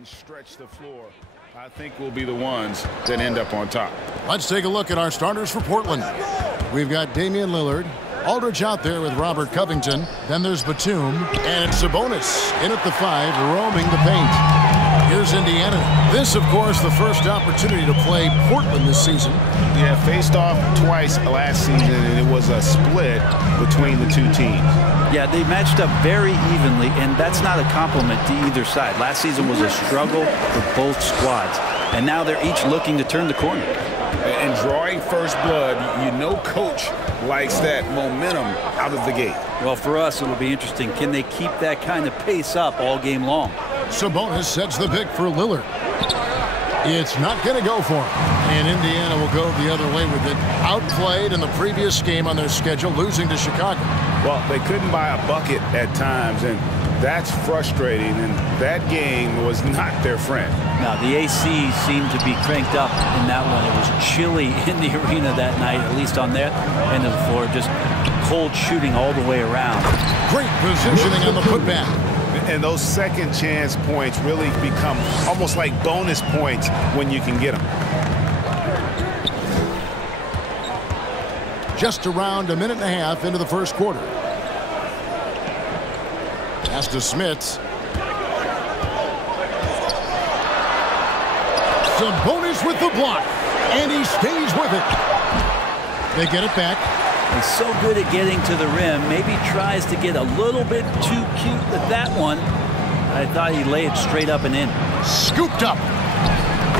and stretch the floor, I think will be the ones that end up on top. Let's take a look at our starters for Portland. We've got Damian Lillard, Aldridge out there with Robert Covington. Then there's Batum, and it's Sabonis in at the 5, roaming the paint. Here's Indiana. This, of course, the first opportunity to play Portland this season. Yeah, faced off twice last season, and it was a split between the two teams. Yeah, they matched up very evenly, and that's not a compliment to either side. Last season was a struggle for both squads, and now they're each looking to turn the corner. And drawing first blood, you know coach likes that momentum out of the gate. Well, for us, it will be interesting. Can they keep that kind of pace up all game long? Sabonis sets the pick for Lillard. It's not going to go for him. And Indiana will go the other way with it. Outplayed in the previous game on their schedule, losing to Chicago. Well, they couldn't buy a bucket at times, and that's frustrating, and that game was not their friend. Now, the AC seemed to be cranked up in that one. It was chilly in the arena that night, at least on that end of the floor. Just cold shooting all the way around. Great positioning on the putback. And those second chance points really become almost like bonus points when you can get them. Just around a minute and a half into the first quarter. Pass to Smits. Sabonis with the block, and he stays with it. They get it back. He's so good at getting to the rim. Maybe tries to get a little bit too cute with that one. I thought he'd lay it straight up and in. Scooped up.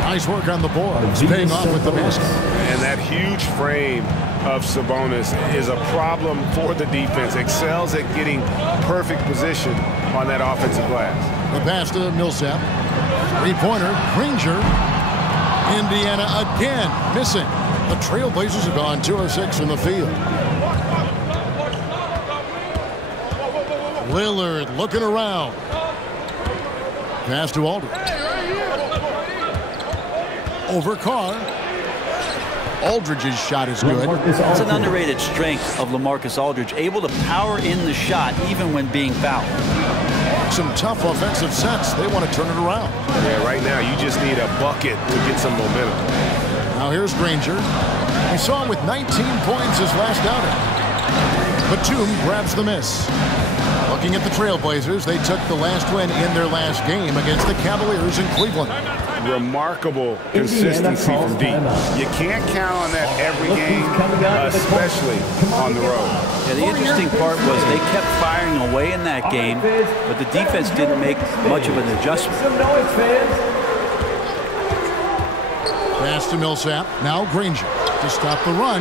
Nice work on the boards. Paying off with the basket. And that huge frame of Sabonis is a problem for the defense. Excels at getting perfect position on that offensive glass. The pass to Millsap. Three-pointer. Granger. Indiana again missing. The Trailblazers have gone 2 of 6 from the field. Lillard looking around. Pass to Aldridge. Over Carr. Aldridge's shot is good. It's an underrated strength of LaMarcus Aldridge, able to power in the shot even when being fouled. Some tough offensive sets. They want to turn it around. Yeah, right now you just need a bucket to get some momentum. Now here's Granger. We saw him with 19 points his last outing. Batum grabs the miss. Looking at the Trailblazers, they took the last win in their last game against the Cavaliers in Cleveland. Remarkable consistency from deep. You can't count on that every game, especially on the road. Yeah, the interesting part was they kept firing away in that game, but the defense didn't make much of an adjustment. Pass to Millsap. Now Granger to stop the run.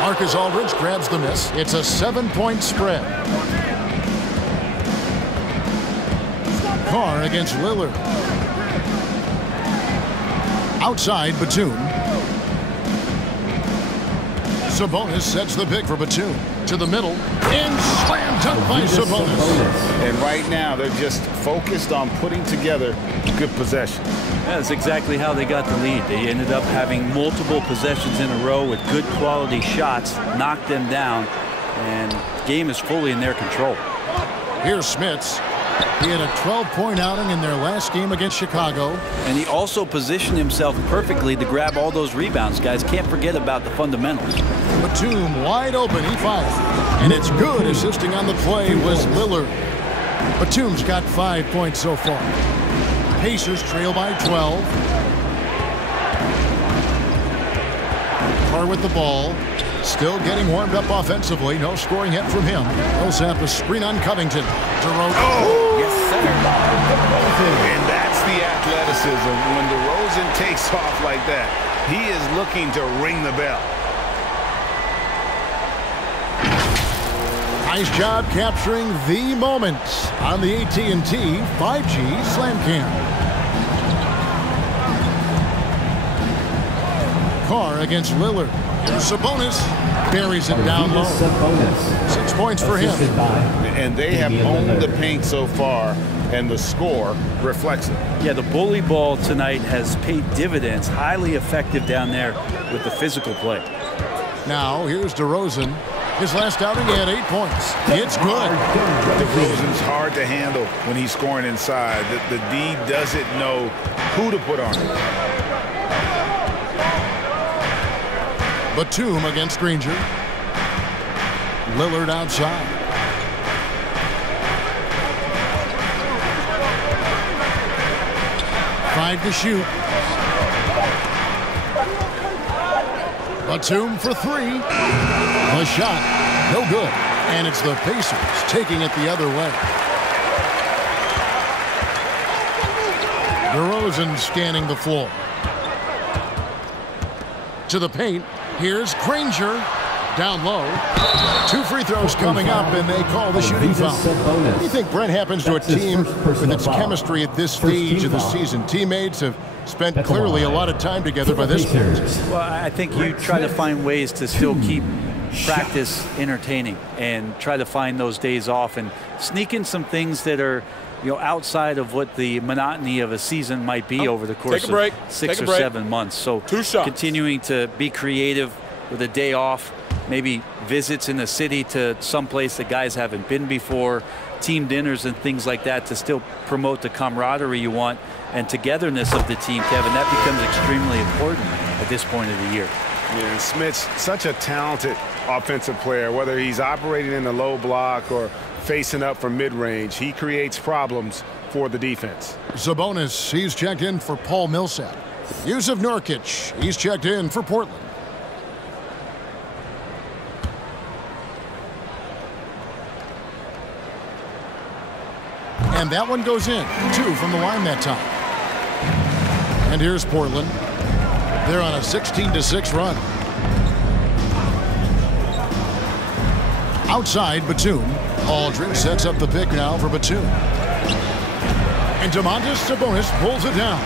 Marcus Aldridge grabs the miss. It's a 7-point spread. Carr against Lillard. Outside Batum. Sabonis sets the pick for Batum. To the middle. And slam dunk by Sabonis. And right now they're just focused on putting together good possession. Yeah, that's exactly how they got the lead. They ended up having multiple possessions in a row with good quality shots, knocked them down, and the game is fully in their control. Here's Smits. He had a 12-point outing in their last game against Chicago. And he also positioned himself perfectly to grab all those rebounds, guys. Can't forget about the fundamentals. Batum wide open. He fires. And it's good. Assisting on the play was Lillard. Batum's got 5 points so far. Pacers trail by 12. Carr with the ball. Still getting warmed up offensively. No scoring yet from him. Millsap a screen on Covington. DeRozan. Oh, yes, sir. And that's the athleticism. When DeRozan takes off like that, he is looking to ring the bell. Nice job capturing the moment on the AT&T 5G Slam Cam. Carr against Lillard. Here's Sabonis. Buries it down low. 6 points for him. And they have owned the paint so far, and the score reflects it. Yeah, the bully ball tonight has paid dividends. Highly effective down there with the physical play. Now, here's DeRozan. His last outing, he had 8 points. It's good. DeRozan's hard to handle when he's scoring inside. The D doesn't know who to put on him. Batum against Granger. Lillard outside. Five to shoot. Batum for 3. The shot, no good. And it's the Pacers taking it the other way. DeRozan scanning the floor. To the paint. Here's Granger. Down low. 2 free throws coming up, and they call the shooting foul. What do you think, Brent, happens to a team with its chemistry at this stage of the season? Teammates have spent clearly a lot of time together by this point. Well, I think you try to find ways to still keep practice entertaining and try to find those days off and sneak in some things that are, you know, outside of what the monotony of a season might be over the course of 6 or 7 months. So continuing to be creative with a day off, maybe visits in the city to someplace that guys haven't been before, team dinners and things like that to still promote the camaraderie you want and togetherness of the team, Kevin. That becomes extremely important at this point of the year. Yeah, and Smith's such a talented offensive player. Whether he's operating in the low block or facing up from mid-range, he creates problems for the defense. Sabonis, he's checked in for Paul Millsap. Yusuf Nurkic, he's checked in for Portland. And that one goes in. 2 from the line that time. And here's Portland. They're on a 16-6 run. Outside, Batum. Aldridge sets up the pick now for Batum. And Domantas Sabonis pulls it down.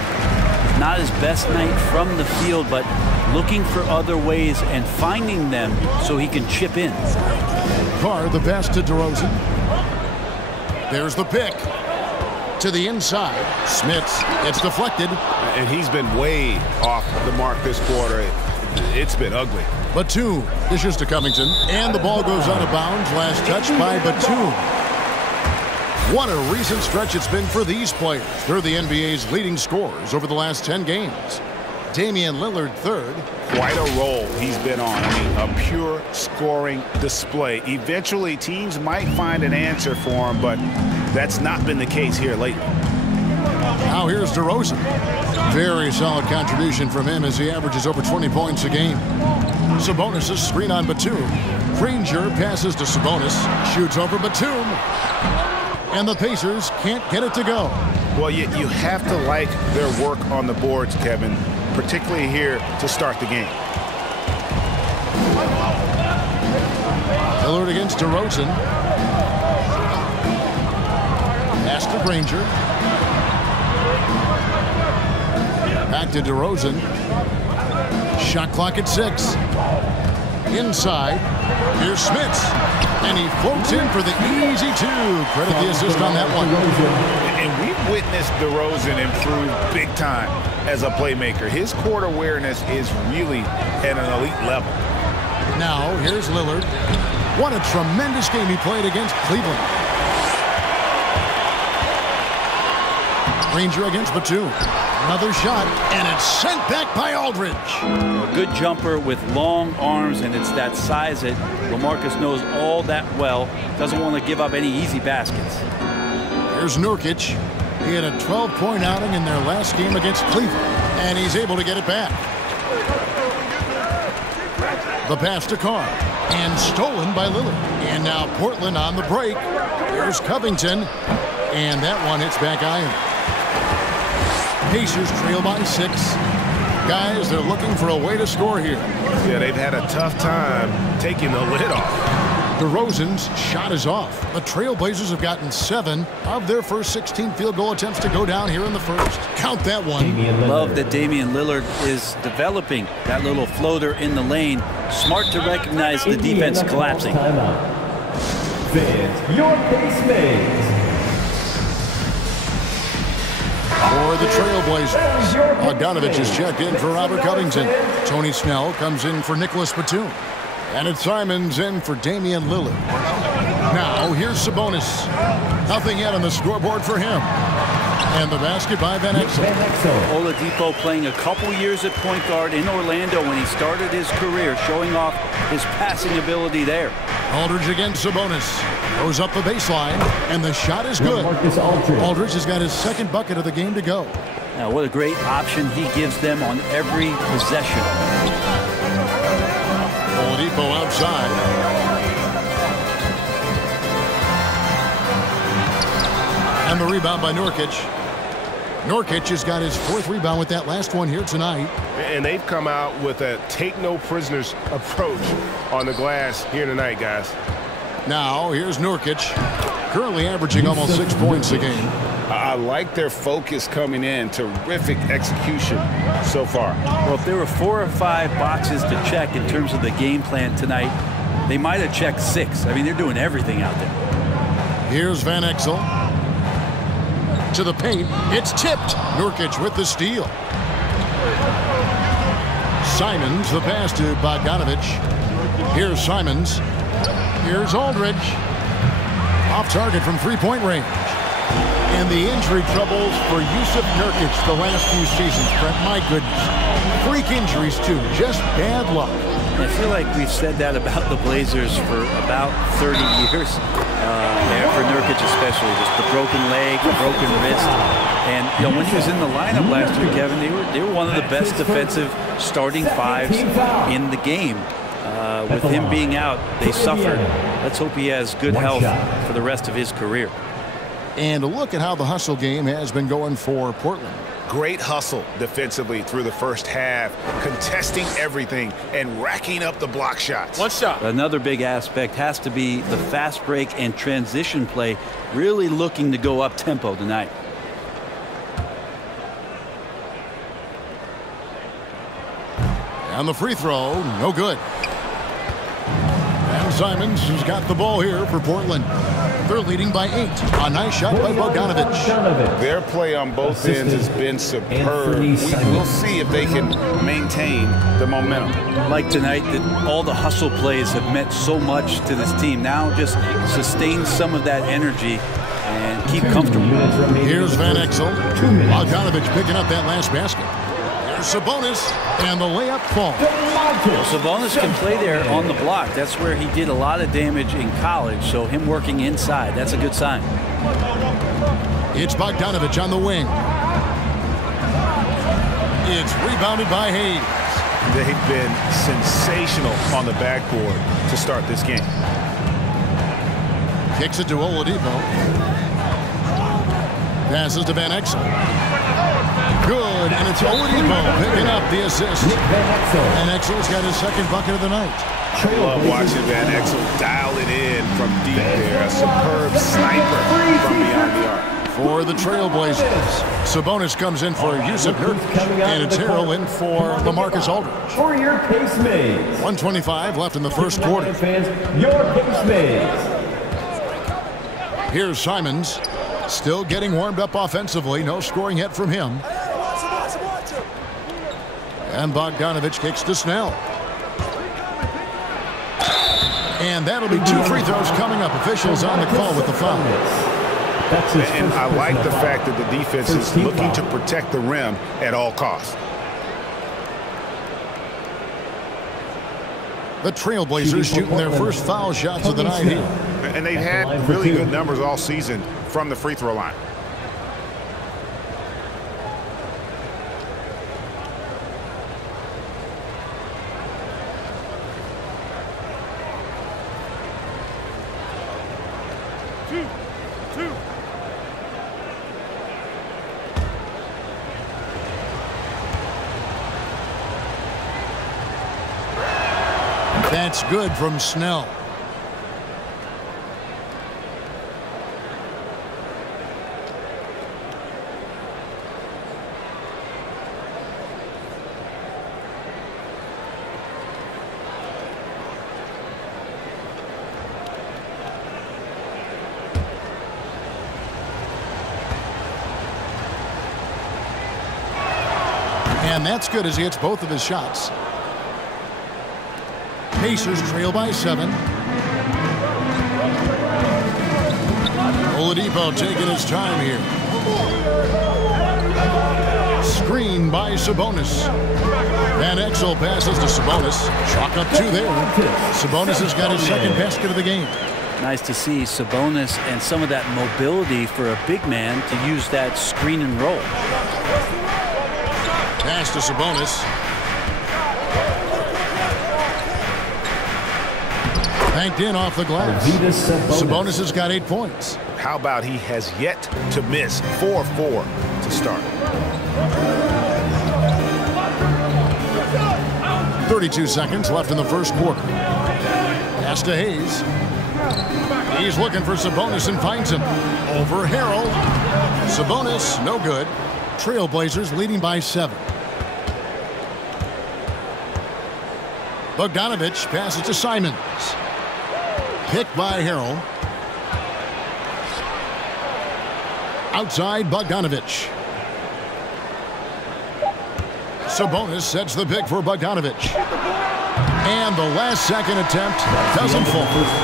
Not his best night from the field, but looking for other ways and finding them so he can chip in. Carr, the pass to DeRozan. There's the pick. To the inside. Smits. It's deflected. And he's been way off the mark this quarter. It's been ugly. Batum dishes to Covington. And the ball goes out of bounds. Last touch by Batum. What a recent stretch it's been for these players. They're the NBA's leading scorers over the last 10 games. Damian Lillard third. Quite a roll he's been on. I mean, a pure scoring display. Eventually, teams might find an answer for him, but that's not been the case here lately. Now here's DeRozan. Very solid contribution from him as he averages over 20 points a game. Sabonis' screen on Batum. Granger passes to Sabonis. Shoots over Batum. And the Pacers can't get it to go. Well, you have to like their work on the boards, Kevin, particularly here to start the game. Lillard against DeRozan. Pass to Granger. Back to DeRozan. Shot clock at 6. Inside. Here's Smits. And he floats in for the easy 2. Credit the assist on that one. And we've witnessed DeRozan improve big time as a playmaker. His court awareness is really at an elite level. Now, here's Lillard. What a tremendous game he played against Cleveland. Granger against Batum. Another shot, and it's sent back by Aldridge. A good jumper with long arms, and it's that size that LaMarcus knows all that well. Doesn't want to give up any easy baskets. Here's Nurkic. He had a 12-point outing in their last game against Cleveland, and he's able to get it back. The pass to Carr, and stolen by Lillard. And now Portland on the break. Here's Covington, and that one hits back iron. Pacers trail by 6. Guys, they're looking for a way to score here. Yeah, they've had a tough time taking the lid off. DeRozan's shot is off. The Trailblazers have gotten 7 of their first 16 field goal attempts to go down here in the first. Count that one. Love that Damian Lillard is developing that little floater in the lane. Smart to recognize the defense collapsing. Fans, your base mates. For the Trailblazers, Bogdanovich is checked in for Robert Covington. Tony Snell comes in for Nicholas Batum. And it's Simons in for Damian Lillard. Now, here's Sabonis. Nothing yet on the scoreboard for him. And the basket by Van Exel. Oladipo playing a couple years at point guard in Orlando when he started his career, showing off his passing ability there. Aldridge against Sabonis. Goes up the baseline, and the shot is good. Aldridge has got his second bucket of the game to go. Now, what a great option he gives them on every possession. Oladipo outside. And the rebound by Nurkic. Nurkic has got his fourth rebound with that last one here tonight. And they've come out with a take-no-prisoners approach on the glass here tonight, guys. Now, here's Nurkic, currently averaging almost 6 points a game. I like their focus coming in. Terrific execution so far. Well, if there were 4 or 5 boxes to check in terms of the game plan tonight, they might have checked 6. I mean, they're doing everything out there. Here's Van Exel. To the paint. It's tipped. Nurkic with the steal. Simons, the pass to Bogdanovic. Here's Simons. Here's Aldridge. Off target from three-point range. And the injury troubles for Yusuf Nurkic the last few seasons, Brent. My goodness. Freak injuries, too. Just bad luck. I feel like we've said that about the Blazers for about 30 years. For Nurkic especially, just the broken leg, the broken wrist. And you know, when he was in the lineup last year, Kevin, they were one of the best defensive starting fives in the game. With him being out, they suffered. Let's hope he has good health for the rest of his career. And look at how the hustle game has been going for Portland. Great hustle defensively through the first half, contesting everything and racking up the block shots. One shot. Another big aspect has to be the fast break and transition play, really looking to go up tempo tonight. And the free throw, no good. And Simons has got the ball here for Portland. They're leading by 8. A nice shot by Bogdanovic. Their play on both ends has been superb. We'll see if they can maintain the momentum. Like tonight, that all the hustle plays have meant so much to this team. Now just sustain some of that energy and keep comfortable. Here's Van Exel. Bogdanovic picking up that last basket. There's Sabonis, and the layup falls. Well, Sabonis can play there on the block. That's where he did a lot of damage in college, so him working inside, that's a good sign. It's Bogdanovic on the wing. It's rebounded by Hayes. They've been sensational on the backboard to start this game. Kicks it to Oladipo. Passes to Van Exel. Good, and it's Oladipo picking up the assist. Van Exel's got his second bucket of the night. I love watching Van Exel dial it in from deep there. A superb sniper from beyond the arc. For the Trailblazers, Sabonis comes in for Yusuf Nurkic, and it's Harrell in for LaMarcus Aldridge. For your Pacemates. 1:25 left in the first quarter. Fans, your Pacemates. Here's Simons, still getting warmed up offensively. No scoring yet from him. And Bogdanovic kicks to Snell. And that'll be 2 free throws coming up. Officials on the call with the foul. And I like the fact that the defense is looking to protect the rim at all costs. The Trailblazers shooting their first foul shots of the night here. And they've had really good numbers all season from the free throw line. That's good from Snell. And that's good as he hits both of his shots. Pacers trail by 7. Oladipo taking his time here. Screen by Sabonis. Van Exel passes to Sabonis. Chalk up 2 there. Sabonis has got his second basket of the game. Nice to see Sabonis and some of that mobility for a big man to use that screen and roll. Pass to Sabonis. Banked in off the glass. Sabonis has got 8 points. How about he has yet to miss 4-4 to start. 32 seconds left in the first quarter. Pass to Hayes. He's looking for Sabonis and finds him. Over Harrell. Sabonis, no good. Trailblazers leading by 7. Bogdanovich passes to Simons. Picked by Harrell. Outside Bogdanovich. Sabonis sets the pick for Bogdanovich. And the last second attempt doesn't fall.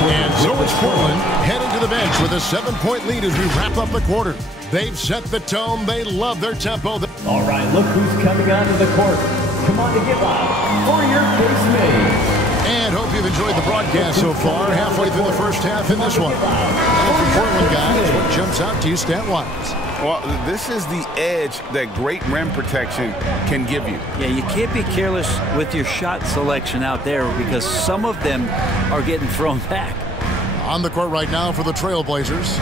And so it's Portland heading to the bench with a 7-point lead as we wrap up the quarter. They've set the tone. They love their tempo. All right, look who's coming onto the court. Come on to get live for your base mates. And hope you've enjoyed the broadcast so far. Halfway through the first half in this one. And for Portland guys, what jumps out to you stat-wise? Well, this is the edge that great rim protection can give you. Yeah, you can't be careless with your shot selection out there because some of them are getting thrown back. On the court right now for the Trailblazers,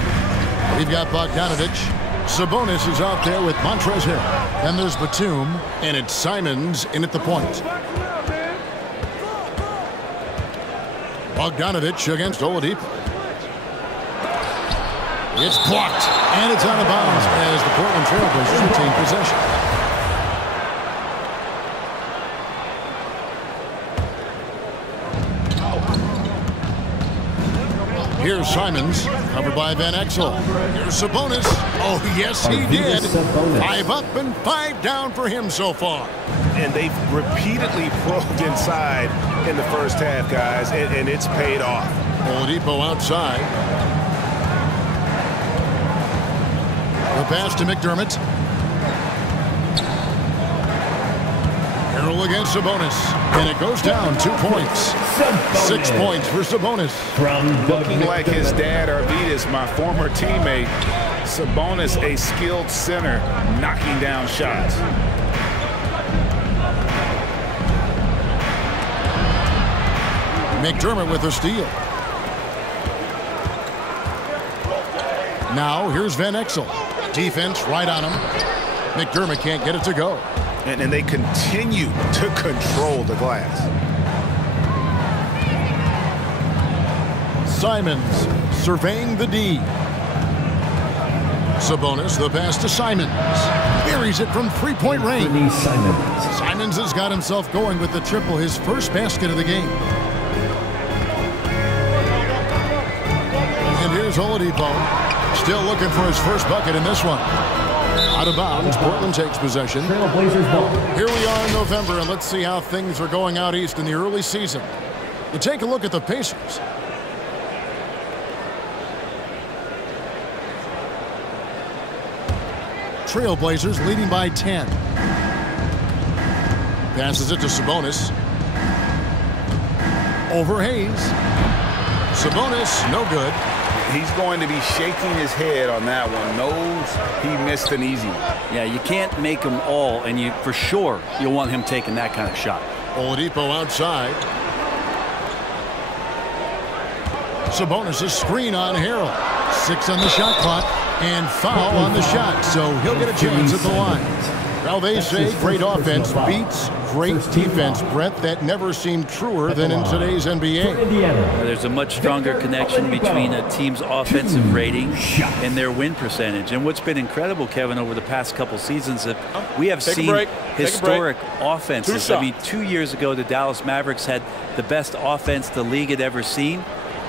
we've got Bogdanovich. Sabonis is out there with Montrezl Harrell. Then there's Batum, and it's Simons in at the point. Bogdanovich against Oladipo. It's blocked, and it's out of bounds as the Portland Trailblazers retain possession. Here's Simons, covered by Van Exel. Here's Sabonis. Oh, yes, he did. 5 up and 5 down for him so far. And they've repeatedly probed inside in the first half, guys, and it's paid off. Oladipo outside. The pass to McDermott. Harrell against Sabonis. And it goes down 2 points. 6 points for Sabonis. Looking like his dad, Arvidas, my former teammate. Sabonis, a skilled center, knocking down shots. McDermott with a steal. Now here's Van Exel. Defense right on him. McDermott can't get it to go. And they continue to control the glass. Simons surveying the D. Sabonis, the pass to Simons. Buries it from 3-point range. Simons has got himself going with the triple, his first basket of the game. And here's Oladipo, still looking for his first bucket in this one. Out of bounds, Portland takes possession. Trailblazers ball. Here we are in November, and let's see how things are going out east in the early season. You take a look at the Pacers. Trailblazers leading by 10. Passes it to Sabonis. Over Hayes. Sabonis, no good. He's going to be shaking his head on that one. Knows he missed an easy one. Yeah, you can't make them all, and you for sure you'll want him taking that kind of shot. Oladipo outside. Sabonis' screen on Harrell. 6 on the shot clock. And foul on the shot, so he'll get a chance at the line. Well, they say great offense beats great defense, Brett. That never seemed truer than in today's NBA. There's a much stronger connection between a team's offensive rating and their win percentage. And what's been incredible, Kevin, over the past couple seasons, that we have seen historic offenses. I mean, 2 years ago, the Dallas Mavericks had the best offense the league had ever seen.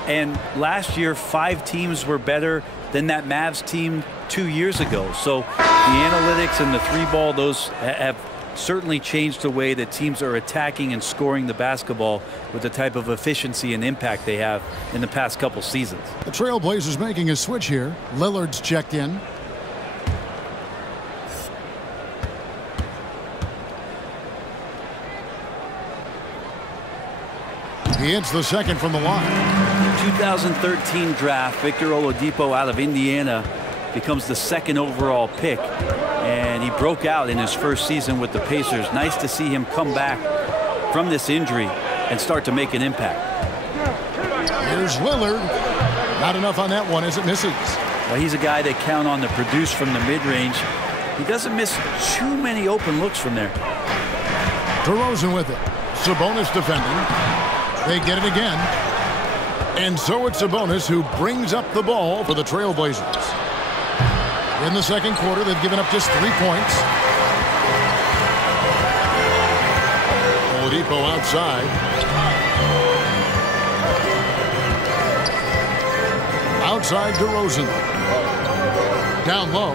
And last year, 5 teams were better than that Mavs team 2 years ago. So the analytics and the 3-ball, those have certainly changed the way that teams are attacking and scoring the basketball with the type of efficiency and impact they have in the past couple seasons. The Trailblazers making a switch here. Lillard's checked in. He hits the second from the line. 2013 draft, Victor Oladipo out of Indiana becomes the second overall pick, and he broke out in his first season with the Pacers. Nice to see him come back from this injury and start to make an impact. Here's Lillard. Not enough on that one as it misses. Well, he's a guy they count on to produce from the mid-range. He doesn't miss too many open looks from there. DeRozan with it. Sabonis defending. They get it again. And so it's Sabonis who brings up the ball for the Trailblazers. In the second quarter, they've given up just 3 points. Oladipo outside. Outside DeRozan. Down low.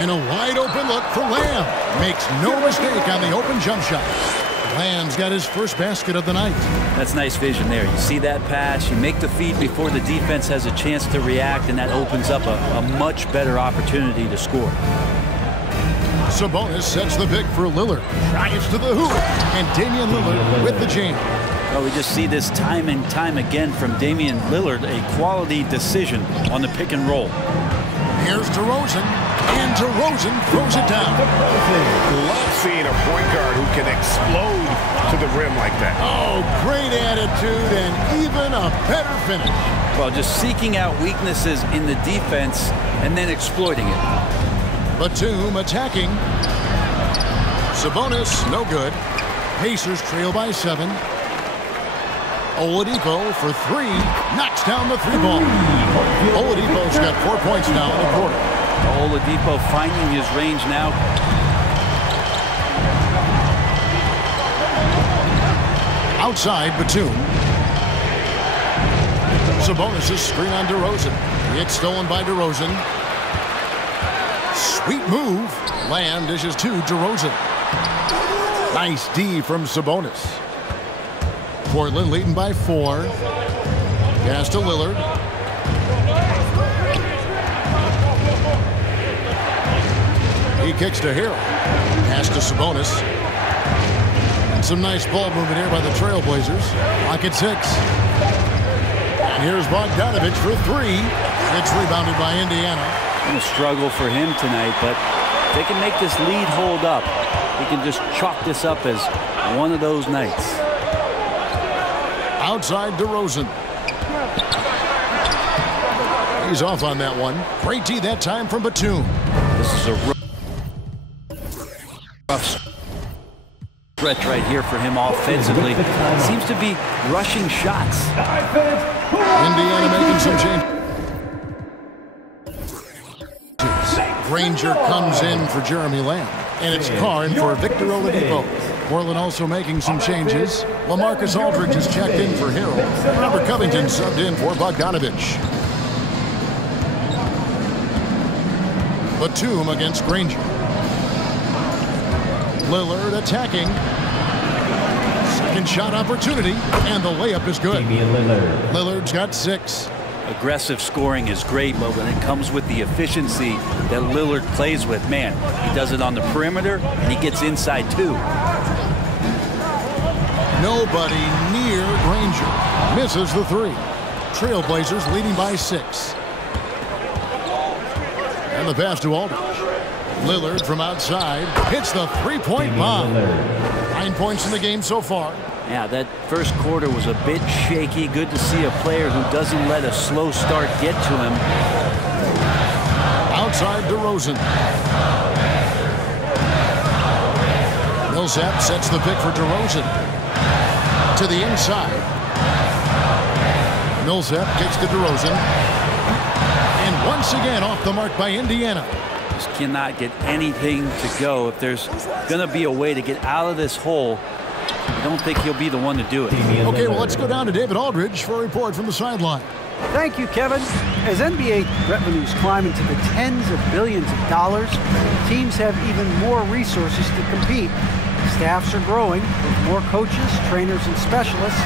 And a wide open look for Lamb. Makes no mistake on the open jump shot. Lamb's got his first basket of the night. That's nice vision there. You see that pass, you make the feed before the defense has a chance to react, and that opens up a much better opportunity to score. Sabonis sets the pick for Lillard. Drives to the hoop, and Damian Lillard with the jam. Well, we just see this time and time again from Damian Lillard, a quality decision on the pick and roll. Here's DeRozan, and DeRozan throws it down. Love seeing a point guard who can explode to the rim like that. Oh, great attitude and even a better finish. Well, just seeking out weaknesses in the defense and then exploiting it. Batum attacking. Sabonis, no good. Pacers trail by 7. Oladipo for 3. Knocks down the 3-ball. Oladipo's got 4 points now in the quarter. Oladipo finding his range now. Outside, Batum. Sabonis' screen on DeRozan. It's stolen by DeRozan. Sweet move. Lamb dishes to DeRozan. Nice D from Sabonis. Portland leading by 4. Pass to Lillard. He kicks to Hill. Pass to Sabonis. And some nice ball movement here by the Trailblazers. Clock at 6. And here's Bogdanovich for 3. It's rebounded by Indiana. And a struggle for him tonight, but if they can make this lead hold up, he can just chalk this up as one of those nights. Outside DeRozan. He's off on that one. Great D that time from Batum. This is a rough stretch right here for him offensively. Seems to be rushing shots. Indiana making some changes. Granger comes in for Jeremy Lamb. And it's Carr in for Victor Oladipo. Portland also making some changes. LaMarcus Aldridge is checked in for Hill. Robert Covington subbed in for Bogdanovich. Batum against Granger. Lillard attacking. Second shot opportunity, and the layup is good. Lillard's got 6. Aggressive scoring is great, but when it comes with the efficiency that Lillard plays with, man, he does it on the perimeter, and he gets inside too. Nobody near Granger. Misses the 3. Trailblazers leading by 6. And the pass to Aldridge. Lillard from outside hits the 3-point bomb. 9 points in the game so far. Yeah, that first quarter was a bit shaky. Good to see a player who doesn't let a slow start get to him. Outside DeRozan. Millsap sets the pick for DeRozan. To the inside. Millsap kicks to DeRozan. And once again off the mark by Indiana. Just cannot get anything to go. If there's going to be a way to get out of this hole, I don't think he'll be the one to do it. Okay, well, let's go down to David Aldridge for a report from the sideline. Thank you, Kevin. As NBA revenues climb into the tens of billions of dollars, teams have even more resources to compete. Staffs are growing with more coaches, trainers, and specialists,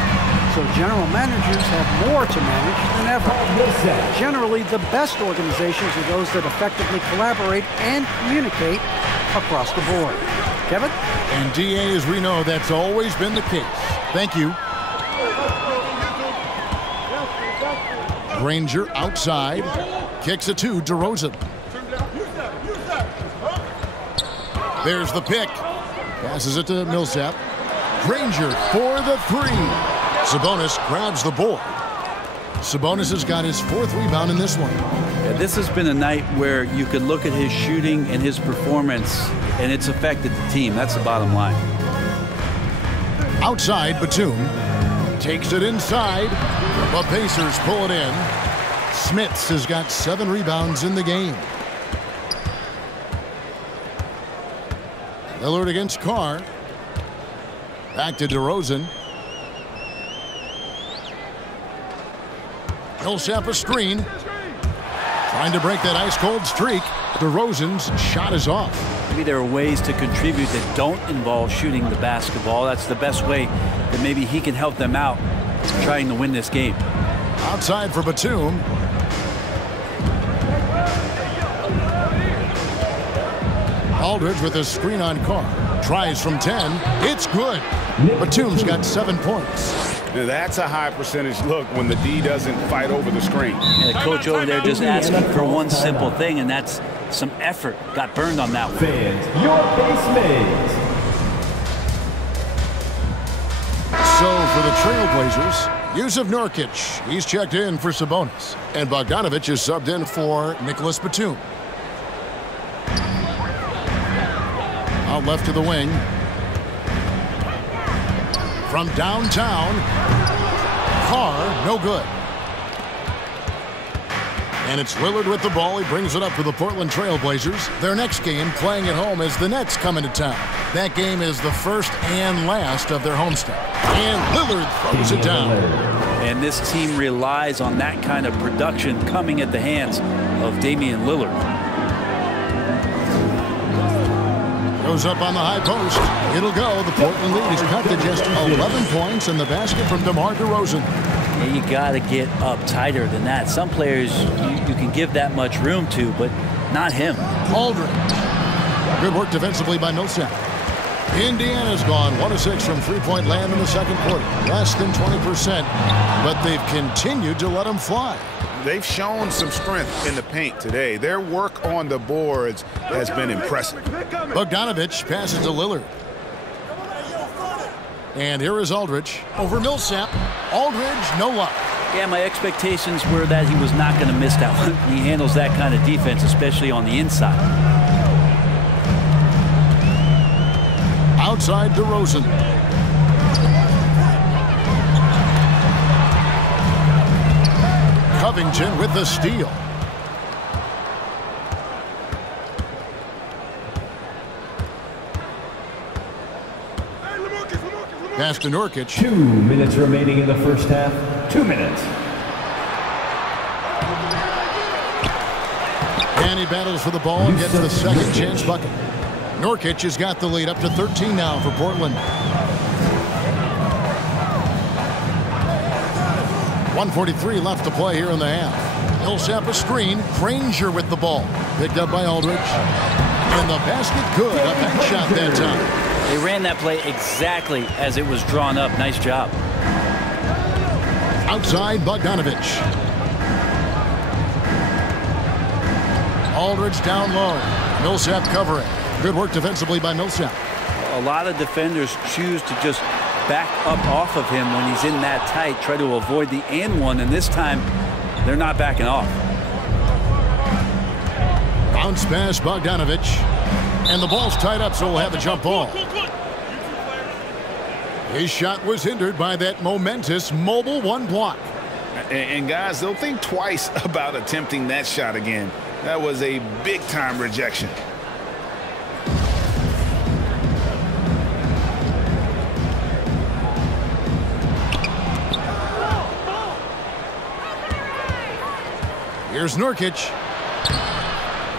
so general managers have more to manage than ever. Generally, the best organizations are those that effectively collaborate and communicate across the board. Kevin? And DA, as we know, that's always been the case. Thank you. Granger outside. Kicks it to DeRozan. There's the pick. Passes it to Millsap. Granger for the three. Sabonis grabs the board. Sabonis has got his 4th rebound in this one. Yeah, this has been a night where you could look at his shooting and his performance, and it's affected the team. That's the bottom line. Outside, Batum takes it inside. The Pacers pull it in. Smits has got 7 rebounds in the game. Lillard against Carr. Back to DeRozan. Millsap a screen. Trying to break that ice-cold streak. DeRozan's shot is off. Maybe there are ways to contribute that don't involve shooting the basketball. That's the best way that maybe he can help them out trying to win this game. Outside for Batum. Aldridge with a screen on Carr. Tries from 10. It's good. Batum's got 7 points. Now that's a high percentage look when the D doesn't fight over the screen. And the coach over there just asking for one simple thing, and that's some effort. Got burned on that one. Fans, your base mates. So for the Trailblazers, Yusuf Nurkic. He's checked in for Sabonis. And Bogdanovic is subbed in for Nicholas Batum. Out left to the wing. From downtown. Carr, no good. And it's Lillard with the ball. He brings it up for the Portland Trailblazers. Their next game, playing at home, as the Nets come into town. That game is the first and last of their homestand. And Lillard throws it down. And this team relies on that kind of production coming at the hands of Damian Lillard. Goes up on the high post. It'll go. The Portland lead is cut to just 11 points, and the basket from DeMar DeRozan. Yeah, you got to get up tighter than that. Some players you can give that much room to, but not him. Aldridge. Good work defensively by Millsap. Indiana's gone 1 of 6 from three-point land in the second quarter. Less than 20%, but they've continued to let them fly. They've shown some strength in the paint today. Their work on the boards has been impressive. Bogdanovic passes to Lillard. And here is Aldridge over Millsap. Aldridge, no luck. Yeah, my expectations were that he was not going to miss that one. He handles that kind of defense, especially on the inside. Outside DeRozan. Covington with the steal. Pass to Nurkic. 2 minutes remaining in the first half. 2 minutes. And he battles for the ball and gets the second chance bucket. Nurkic has got the lead up to 13 now for Portland. 1:43 left to play here in the half. Millsap a screen. Granger with the ball. Picked up by Aldridge. And the basket good. A back shot that time. They ran that play exactly as it was drawn up. Nice job. Outside Bogdanovic. Aldridge down low. Millsap covering. Good work defensively by Millsap. A lot of defenders choose to just back up off of him when he's in that tight, try to avoid the and one, and this time they're not backing off. Bounce pass Bogdanovic. And the ball's tied up, so we'll have a jump ball. His shot was hindered by that momentous mobile one block. And guys, they'll think twice about attempting that shot again. That was a big-time rejection. Here's Nurkic.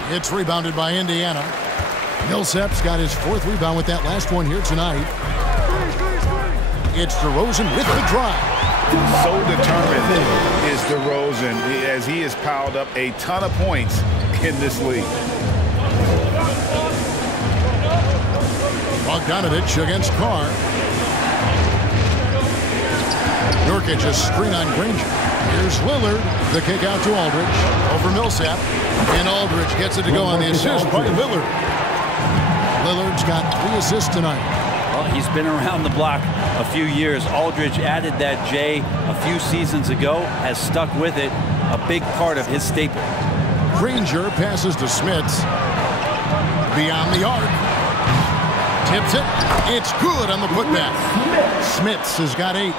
It's rebounded by Indiana. Millsap's got his 4th rebound with that last one here tonight. It's DeRozan with the drive. So determined is DeRozan as he has piled up a ton of points in this league. Bogdanovich against Carr. Nurkic a screen on Granger. Here's Lillard. The kick out to Aldridge. Over Millsap. And Aldridge gets it to go on the assist by Lillard. Lillard's got 3 assists tonight. Well, he's been around the block a few years. Aldridge added that J a few seasons ago, has stuck with it, a big part of his staple. Granger passes to Smits. Beyond the arc. Tips it. It's good on the putback. Smits has got 8.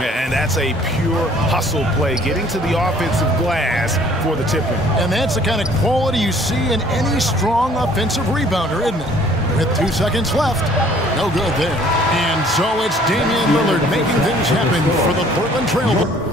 And that's a pure hustle play, getting to the offensive glass for the tip-in. And that's the kind of quality you see in any strong offensive rebounder, isn't it? With 2 seconds left. No good there. And so it's Damian Lillard making things happen for the Portland Trailblazers.